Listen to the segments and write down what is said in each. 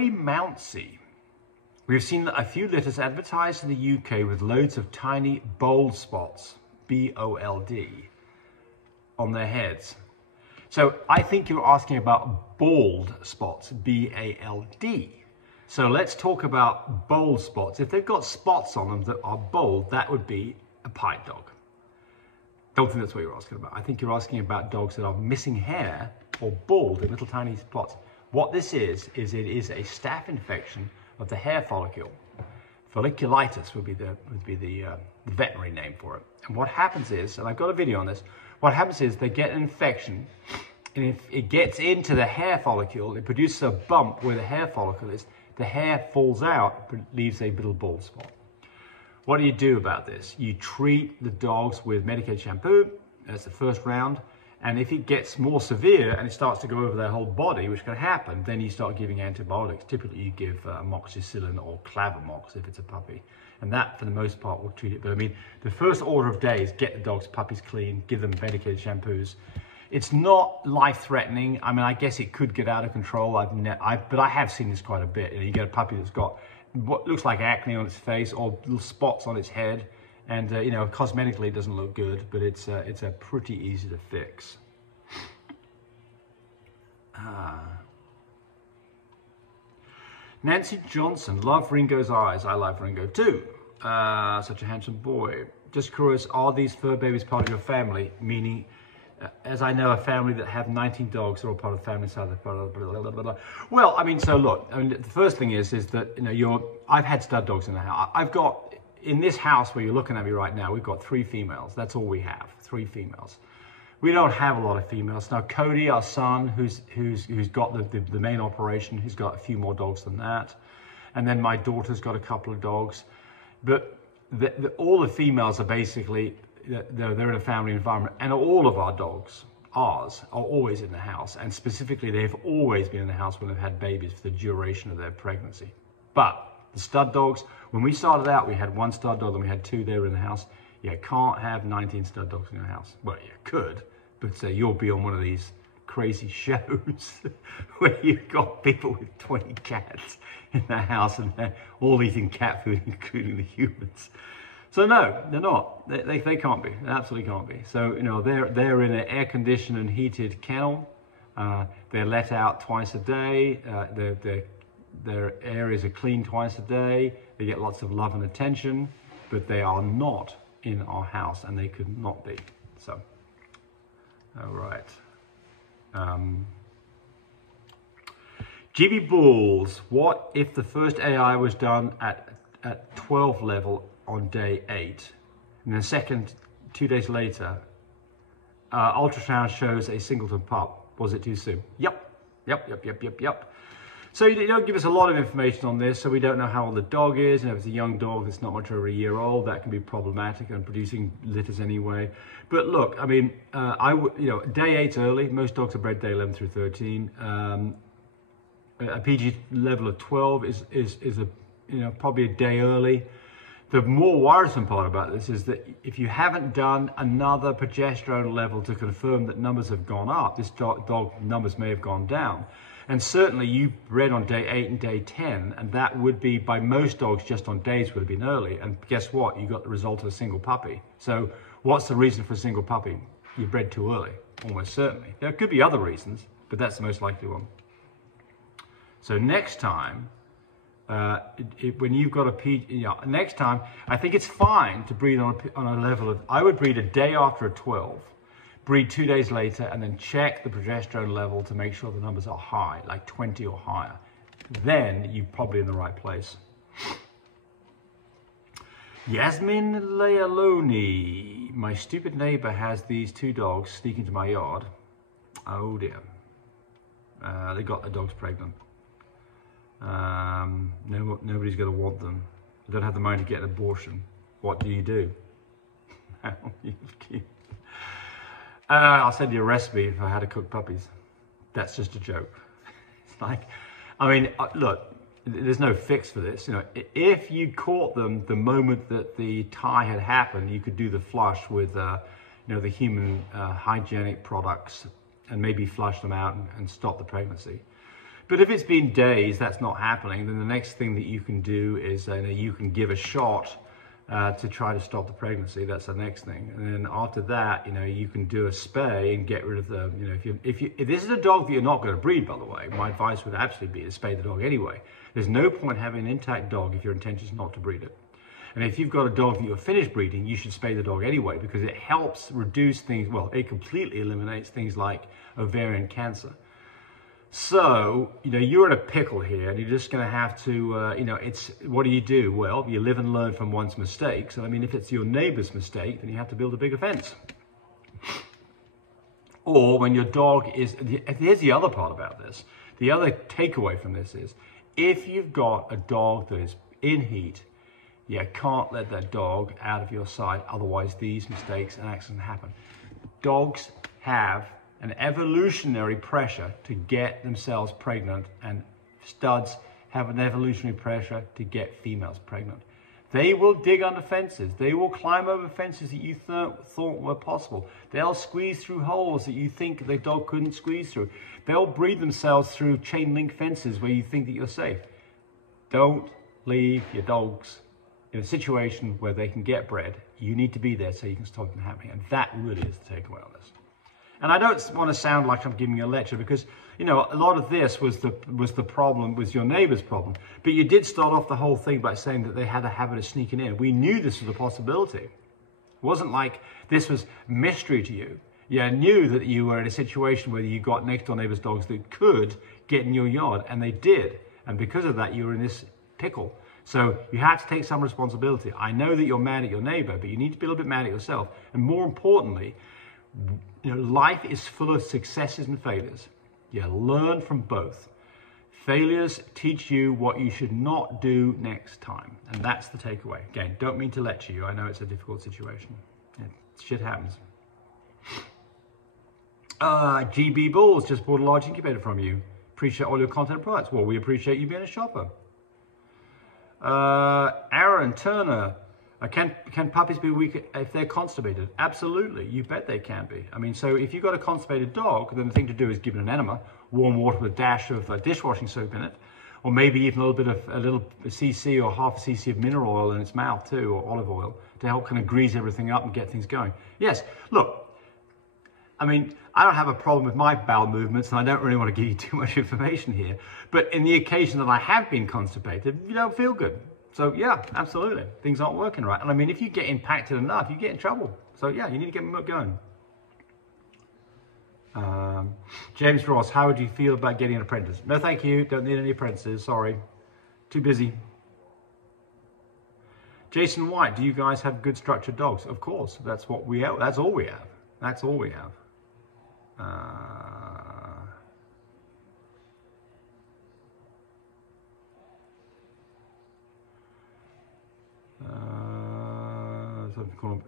Very Mouncy. We've seen a few litters advertised in the UK with loads of tiny bold spots, B-O-L-D, on their heads. So I think you're asking about bald spots, B-A-L-D. So let's talk about bold spots. If they've got spots on them that are bold, that would be a pied dog. Don't think that's what you're asking about. I think you're asking about dogs that are missing hair or bald in little tiny spots. What this is it is a staph infection of the hair follicle. Folliculitis would be the veterinary name for it. And what happens is, and I've got a video on this, what happens is they get an infection, and if it gets into the hair follicle, it produces a bump where the hair follicle is, the hair falls out, but leaves a little bald spot. What do you do about this? You treat the dogs with medicated shampoo, that's the first round, and if it gets more severe and it starts to go over their whole body, which can happen, then you start giving antibiotics. Typically you give amoxicillin or Clavamox if it's a puppy, and that for the most part will treat it. But I mean, the first order of day is get the dog's puppies clean, give them medicated shampoos. It's not life-threatening. I mean, I guess it could get out of control. But I have seen this quite a bit. You get a puppy that's got what looks like acne on its face or little spots on its head, and you know, cosmetically it doesn't look good, but it's a pretty easy to fix. Nancy Johnson, love Ringo's eyes. I love Ringo too. Such a handsome boy. Just curious, are these fur babies part of your family? Meaning, as I know, a family that have 19 dogs are all part of the family. Well, I mean, so look, I mean, the first thing is that, you know, I've had stud dogs in the house. I've got, in this house where you're looking at me right now, we've got 3 females. That's all we have, 3 females. We don't have a lot of females. Now, Cody, our son, who's got the main operation, he's got a few more dogs than that. And then my daughter's got a couple of dogs. But all the females are basically, they're in a family environment, and all of our dogs, ours, are always in the house, and specifically they've always been in the house when they've had babies for the duration of their pregnancy. But the stud dogs, when we started out, we had 1 stud dog and we had 2 there in the house. You can't have 19 stud dogs in your house. Well, you could, but you'll be on one of these crazy shows where you've got people with 20 cats in their house and they're all eating cat food, including the humans. So no, they're not. They can't be. They absolutely can't be. So, you know, they're in an air-conditioned and heated kennel. They're let out twice a day. Their areas are cleaned twice a day. They get lots of love and attention, but they are not in our house, and they could not be. So, all right. GB Bulls, what if the first AI was done at 12 level on day 8, and then second 2 days later, ultrasound shows a singleton pup? Was it too soon? Yep. So you don't give us a lot of information on this, so we don't know how old the dog is. And if it's a young dog that's not much over a year old, that can be problematic and producing litters anyway. But look, I mean, day 8's early. Most dogs are bred day 11 through 13. A PG level of 12 is probably a day early. The more worrisome part about this is that if you haven't done another progesterone level to confirm that numbers have gone up, this dog numbers may have gone down. And certainly you bred on day 8 and day 10, and that would be, by most dogs, just on days would have been early. And guess what? You got the result of a single puppy. So what's the reason for a single puppy? You bred too early, almost certainly. There could be other reasons, but that's the most likely one. So next time, when you've got a next time, I think it's fine to breed on a level of, I would breed a day after a 12, breed 2 days later, and then check the progesterone level to make sure the numbers are high, like 20 or higher. Then you're probably in the right place. Yasmin Lealoni, my stupid neighbor has these 2 dogs sneak into my yard. Oh dear. They got their dogs pregnant. Nobody's going to want them. They don't have the money to get an abortion. What do you do? I'll send you a recipe for how to cook puppies. That's just a joke. It's like, I mean, look, there's no fix for this. You know, if you caught them the moment that the tie had happened, you could do the flush with, the human hygienic products and maybe flush them out and stop the pregnancy. But if it's been days that's not happening, then the next thing that you can do is you can give a shot to try to stop the pregnancy. That's the next thing. And then after that, you can do a spay and get rid of the, if this is a dog that you're not going to breed, by the way, my advice would absolutely be to spay the dog anyway. There's no point having an intact dog if your intention is not to breed it. And if you've got a dog that you're finished breeding, you should spay the dog anyway, because it helps reduce things, well, it completely eliminates things like ovarian cancer. So, you're in a pickle here, and you're just going to have to, what do? Well, you live and learn from one's mistakes. And I mean, if it's your neighbor's mistake, then you have to build a bigger fence. Or when your dog is, here's the other part about this. The other takeaway from this is, if you've got a dog that is in heat, you can't let that dog out of your sight, otherwise these mistakes and accidents happen. Dogs have an evolutionary pressure to get themselves pregnant, and studs have an evolutionary pressure to get females pregnant. They will dig under fences. They will climb over fences that you thought were possible. They'll squeeze through holes that you think the dog couldn't squeeze through. They'll breed themselves through chain link fences where you think that you're safe. Don't leave your dogs in a situation where they can get bred. You need to be there so you can stop them happening. And that really is the takeaway on this. And I don't want to sound like I'm giving you a lecture, because, a lot of this was the problem, was your neighbor's problem. But you did start off the whole thing by saying that they had a habit of sneaking in. We knew this was a possibility. It wasn't like this was mystery to you. You knew that you were in a situation where you got next door neighbor's dogs that could get in your yard, and they did. And because of that, you were in this pickle. So you have to take some responsibility. I know that you're mad at your neighbor, but you need to be a little bit mad at yourself. And more importantly, life is full of successes and failures. You learn from both. Failures teach you what you should not do next time. And that's the takeaway. Again, don't mean to lecture you. I know it's a difficult situation. Shit happens. GB Bulls just bought a large incubator from you. Appreciate all your content and products. Well, we appreciate you being a shopper. Aaron Turner, can puppies be weak if they're constipated? Absolutely, you bet they can be. I mean, so if you've got a constipated dog, then the thing to do is give it an enema, warm water with a dash of dishwashing soap in it, or maybe even a little cc or half a cc of mineral oil in its mouth too, or olive oil, to help kind of grease everything up and get things going. Yes, look, I mean, I don't have a problem with my bowel movements, and I don't really want to give you too much information here, but in the occasion that I have been constipated, you don't feel good. So yeah, absolutely, things aren't working right. And I mean, if you get impacted enough, you get in trouble. So yeah, you need to get them going. James Ross, how would you feel about getting an apprentice? No, thank you, don't need any apprentices, sorry. Too busy. Jason White, do you guys have good structured dogs? Of course, that's what we have. That's all we have. That's all we have.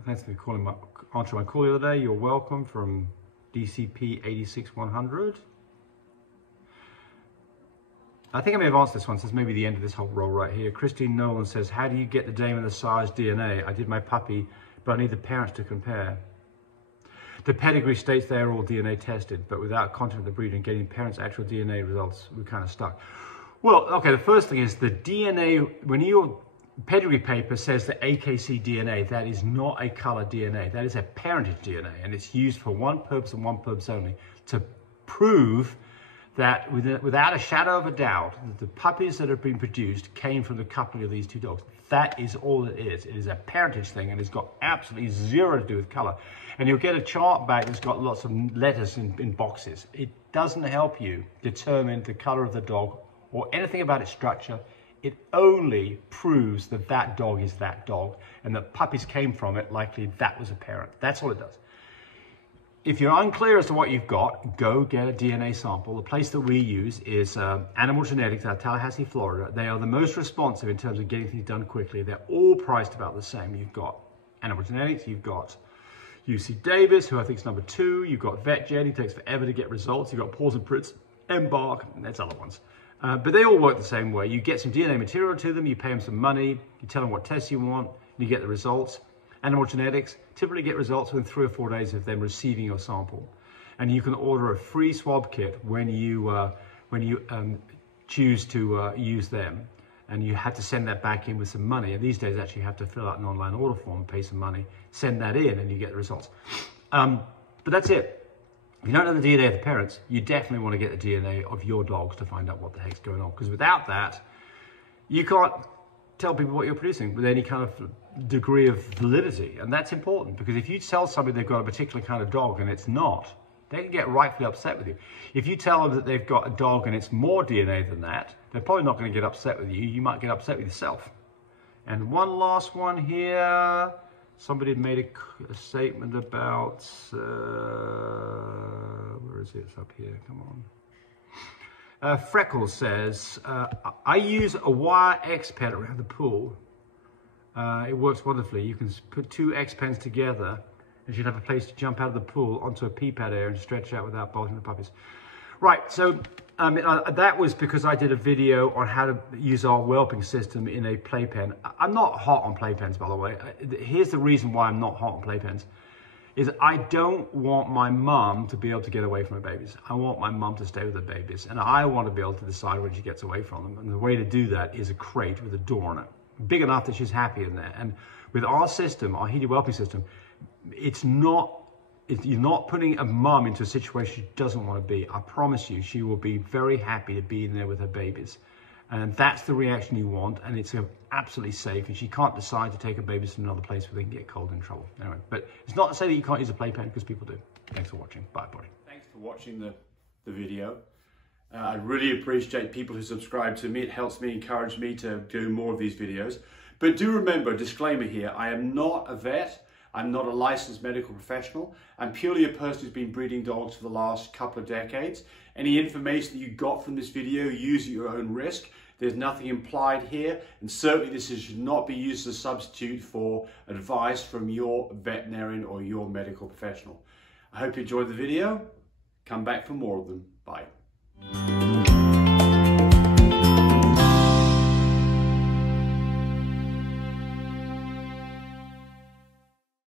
Thanks for calling my answer my call the other day. You're welcome, from DCP 86100. I think I may have answered this one, so it's maybe the end of this whole roll right here. Christine Nolan says, how do you get the Dame and the Sire's DNA? I did my puppy, but I need the parents to compare. The pedigree states they are all DNA tested, but without contact with the breeder and getting parents' actual DNA results, we're kind of stuck. Well, okay, the first thing is the DNA, when your pedigree paper says the AKC DNA, that is not a color DNA, that is a parentage DNA, and it's used for one purpose and one purpose only, to prove that without a shadow of a doubt, that the puppies that have been produced came from the coupling of these two dogs. That is all it is. It is a parentage thing, and it's got absolutely zero to do with color. And you'll get a chart back that's got lots of letters in boxes. It doesn't help you determine the color of the dog or anything about its structure. It only proves that that dog is that dog, and that puppies came from it, likely that was a parent. That's all it does. If you're unclear as to what you've got, go get a DNA sample. The place that we use is Animal Genetics out of Tallahassee, Florida. They are the most responsive in terms of getting things done quickly. They're all priced about the same. You've got Animal Genetics, you've got UC Davis, who I think is number 2. You've got VetGen, who takes forever to get results. You've got Paws and Pritz, Embark, and there's other ones. But they all work the same way. You get some DNA material to them, you pay them some money, you tell them what tests you want, and you get the results. Animal Genetics typically get results within 3 or 4 days of them receiving your sample. And you can order a free swab kit when you when you choose to use them, and you had to send that back in with some money. And these days, actually, you have to fill out an online order form, pay some money, send that in, and you get the results. But that's it. If you don't know the DNA of the parents, you definitely want to get the DNA of your dogs to find out what the heck's going on. Because without that, you can't tell people what you're producing with any kind of degree of validity. And that's important, because if you tell somebody they've got a particular kind of dog and it's not, they can get rightfully upset with you. If you tell them that they've got a dog and it's more DNA than that, they're probably not going to get upset with you. You might get upset with yourself. And one last one here. Somebody had made a statement about, where is it? It's up here, come on. Freckles says, I use a wire X pen around the pool. It works wonderfully. You can put 2 X pens together, and you'd have a place to jump out of the pool onto a pee pad area and stretch out without bolting the puppies. Right, so that was because I did a video on how to use our whelping system in a playpen. I'm not hot on playpens, by the way. Here's the reason why I'm not hot on playpens, is I don't want my mum to be able to get away from her babies. I want my mum to stay with her babies, and I want to be able to decide when she gets away from them. And the way to do that is a crate with a door on it, big enough that she's happy in there. And with our system, our heated whelping system, you're not putting a mum into a situation she doesn't want to be. I promise you, she will be very happy to be in there with her babies. And that's the reaction you want, and it's absolutely safe, and she can't decide to take her babies to another place where they can get cold and in trouble. Anyway, but it's not to say that you can't use a playpen, because people do. Thanks for watching. Bye, buddy. Thanks for watching the video. I really appreciate people who subscribe to me. It helps me, encourage me to do more of these videos. But do remember, disclaimer here, I am not a vet. I'm not a licensed medical professional. I'm purely a person who's been breeding dogs for the last couple of decades. Any information that you got from this video, use at your own risk. There's nothing implied here, and certainly this should not be used as a substitute for advice from your veterinarian or your medical professional. I hope you enjoyed the video. Come back for more of them. Bye.